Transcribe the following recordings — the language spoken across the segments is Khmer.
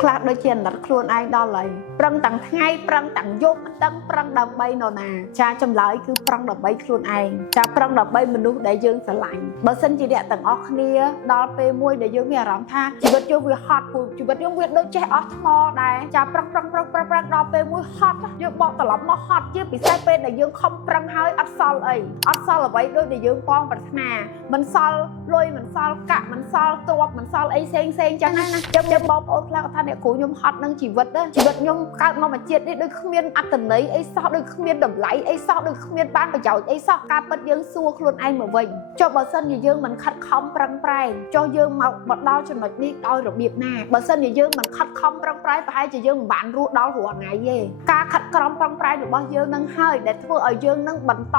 ខ្លះដូចជាអាណិតខ្លួនឯងដល់ហើយប្រឹងទាំងថ្ងៃប្រឹងទាំងយប់មិនដឹងប្រឹងដើម្បីនរណាចាចម្លើយគឺប្រឹងដើម្បីខ្លួនឯងចាប្រឹងដើម្បីមនុស្សដែលយើងស្រឡាញ់បើសិនជាអ្នកទាំងអស់គ្នាដល់ពេលមួយដែលយើងមានអារម្មណ៍ថាជីវិតយើងវាហត់ជីវិតយើងវាដូចចេះអស់ថ្មដែរចាប្រឹងដល់ពេលមួយហត់យើងបកត្រឡប់មកហត់ជាពិសេសពេលដែលយើងខំប្រឹងហើយអត់សល់អីអត់សល់អ្វីដូចដែលយើងបងប្រាថ្នាមិនសល់លុយមិនសល់កាក់មិនសល់ទ្រព្យមិនសល់អីផ្សេងចឹងណាចឹងខ្ញុំបងប្អូនខ្លះគាត់ថាអ្នកគ្រូខ្ញុំហត់នឹងជីវិតខ្ញុំកើតមកមួយជាតិនេះដូចគ្មានអត្តន័យអីសោះដូចគ្មានតម្លៃអីសោះដូចគ្មានបានប្រយោជន៍អីសោះការពិតយើងសួរខ្លួនឯងមកវិញចុះបើសិនជាយើងមិនខិតខំប្រឹងប្រែងចុះយើងមកដល់ចំណុចនេះដោយរបៀបណាបើសិនជាយើងមិនខិតខំប្រឹងប្រែងប្រហែលជាយើងមិនបានរស់ដល់រាល់ថ្ងៃទេការខិតខំប្រឹងប្រែងរបស់យើងនឹងហើយដែលធ្វើឲ្យយើងនឹងបន្ត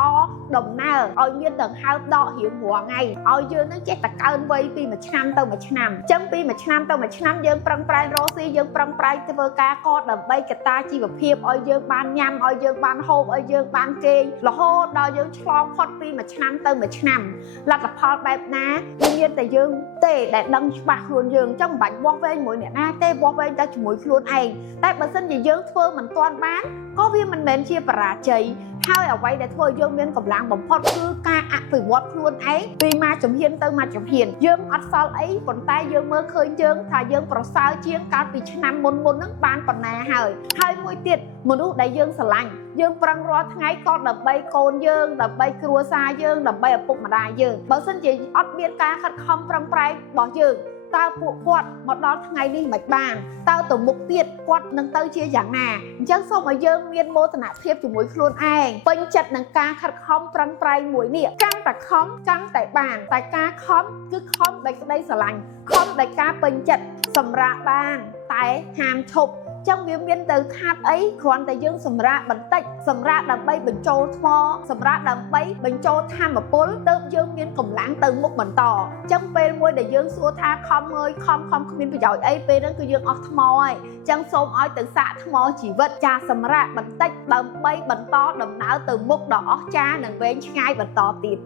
ដំណើរឲ្យមានដង្ហើមដករៀងរាល់ថ្ងៃឲ្យយើងនឹងចេះតែកើនវ័យពីមួយឆ្នាំទៅមួយឆ្នាំអញ្ចឹងពីមួយឆ្នាំទៅមួយឆ្នាំយើងប្រឹងប្រែងរកស៊ីយើងប្រឹងប្រែងធ្វើការកដើម្បីកត្តាជីវភាពឲ្យយើងបានញ៉ាំឲ្យយើងបានហូបឲ្យយើងបានគេងរហូតដល់យើងឆ្លងផុតពីមួយឆ្នាំទៅមួយឆ្នាំលទ្ធផលបែបណាវាមានតែយើងទេដែលដឹងច្បាស់ខ្លួនយើងអញ្ចឹងមិនបាច់វាស់វែងមួយអ្នកណាទេវាស់វែងតែជាមួយខ្លួនឯងតែបើសិនជាយើងធ្វើមិនទាន់បានក៏វាមិនមែនជាបរាជ័យហើយអ្វីដែលធ្វើឲ្យយើងមានកម្លាំងបំផុតគឺការអភិវឌ្ឍខ្លួនឯងពីមួយជំហានទៅមួយជំហានយើងអត់សល់អីប៉ុន្តែយើងមើលឃើញយើងថាយើងប្រសើរជាងកាលពីឆ្នាំមុនហ្នឹងបានប៉ុណ្ណាហើយមួយទៀតមនុស្សដែលយើងស្រឡាញ់យើងប្រឹងរាល់ថ្ងៃក៏ដើម្បីកូនយើងដើម្បីគ្រួសារយើងដើម្បីឪពុកម្ដាយយើងបើសិនជាអត់មានការខិតខំប្រឹងប្រែងរបស់យើងតើពួកគាត់មកដល់ថ្ងៃនេះមិនបានតើទៅមុខទៀតគាត់នឹងទៅជាយ៉ាងណាអញ្ចឹងសូមឲ្យយើងមានមោទនភាពជាមួយខ្លួនឯងពេញចិត្តនឹងការខិតខំប្រឹងប្រែងមួយនេះកាន់តែខំកាន់តែបានតែការខំគឺខំដោយក្តីស្រឡាញ់ខំដោយការពេញចិត្តសម្រាប់បានតែហាមឈប់ចឹងវាមានទៅខាតអីគ្រាន់តែយើងសម្រាកបន្តិចសម្រាកដើម្បីបញ្ចូលថ្មសម្រាកដើម្បីបញ្ចូលធម៌ពលទើបយើងមានកម្លាំងទៅមុខបន្តចឹងពេលមួយដែលយើងសួរថាខំហើយខំគ្មានប្រយោជន៍អីពេលហ្នឹងគឺយើងអស់ថ្មហើយចឹងសូមឲ្យទៅសាកថ្មជីវិតចាសម្រាកបន្តិចដើម្បីបន្តដំណើរទៅមុខដ៏អស្ចារ្យនិងវែងឆ្ងាយបន្តទៀត